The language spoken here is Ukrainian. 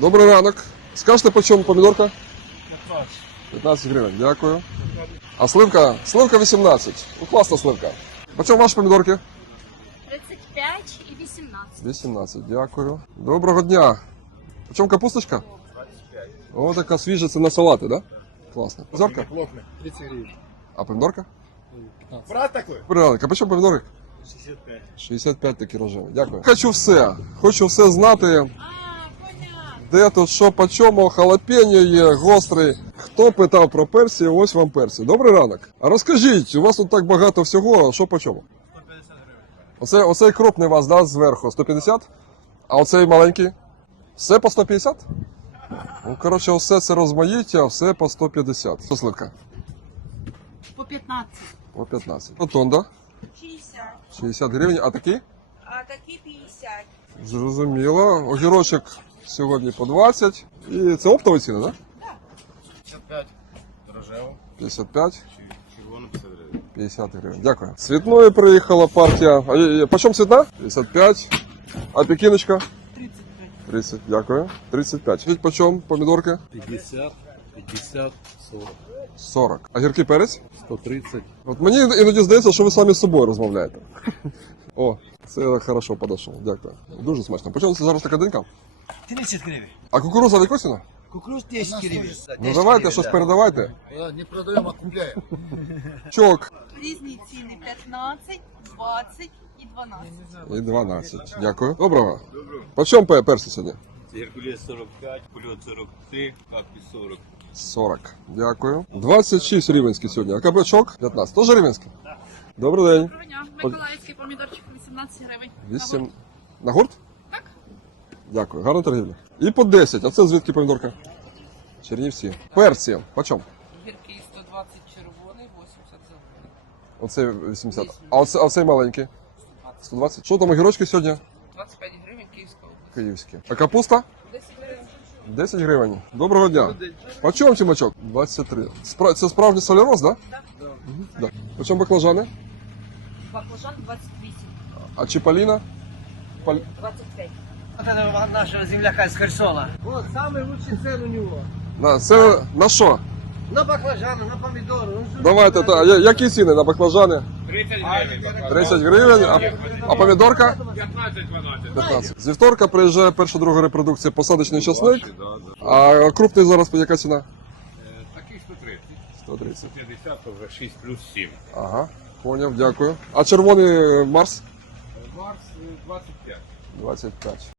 Добрий ранок. Скажете, по чому помідорка? 15 гривень, дякую. А сливка? Сливка 18. Ну, класна сливка. По чому ваші помідорки? 35 і 18. 18, дякую. Доброго дня. По чому капусточка? 25. О, така свіжа, це на салати, да? Класно. Зорка? Плотно, 30 гривен. А помідорка? Брат такой? Ранок. А по чому помідори? 65. 65 такі рожеві. Дякую. Хочу все. Хочу все знати. А. Де тут що по чому, халапеньо є, гострий. Хто питав про персі, ось вам персі. Добрий ранок. А розкажіть, у вас тут так багато всього, що по чому? 150 гривень. Оце, оцей крупний у вас, да, зверху 150? А оцей маленький? Все по 150? Ну, коротше, все це розмаїття, все по 150. Що сливка? По 15. По 15. Ротонда 60, 60 гривень, а такі? а такі 50. Зрозуміло. Огірочок сьогодні по 20. І це оптові ціни, так? Да? 55. Рожево. 55. Червоно 50 гривень. 50 гривень. Дякую. Цвітної приїхала партія. А е, е, по чому цвітна? 55. А пекіночка? 35. 30. Дякую. 35. Скажіть, по чому помідорки? 50, 50, 40, 40. А гіркий перець? 130. От мені іноді здається, що ви самі з собою розмовляєте. О, це хорошо подійшов. Дякую. Дуже смачно. По чому це зараз така денька? 30 гривень. А кукуруза викосина? Кукуруз 10 гривень. Ну давайте щось передавайте. Не продаємо, а купляємо. Чок. Різні ціни 15, 20 і 12. І 12. Дякую. Доброго. По чому пе- перці сьогодні? Геркулес 45, пульот 43, акпі 40. 40. Дякую. 26 рівенський сьогодні. А кабачок? 15. Теж рівенський? Добрий день. Доброго дня. Миколаївський помідорчик 18 гривень. 8. На гурт? Дякую. Гарна торгівля. І по 10. А це звідки помідорка? Чернівці. Перці. По чому? Гіркий 120 червоний, 80 зелений. Оцей 80. А оце, а оцей маленький? 120. Що там огірочки сьогодні? 25 гривень Київська область. Київські. А капуста? 10 гривень. 10 гривень. Доброго дня. По чому чимачок? 23. Спра... Це справжній соляроз, да? Так. Мгм, да? По чому баклажани? Баклажан 28, А чіпаліна? Паль... 25. Вот это нашего земляка из Херсона. Вот самый лучший цен у него. На, це на що? На баклажаны, на помидоры. Он же- Давайте, та, я- які ціни на баклажани? 30 гривень. 30 гривень, а, а помідорка? 15-12. 15. Зі вторка приїжджає перша друга репродукція посадочний часник, а крупний зараз яка ціна? Таких 130. 130. 50 то вже 6 плюс 7. Ага, поняв, дякую. А червоний е, Марс? Марс е, 25. 25.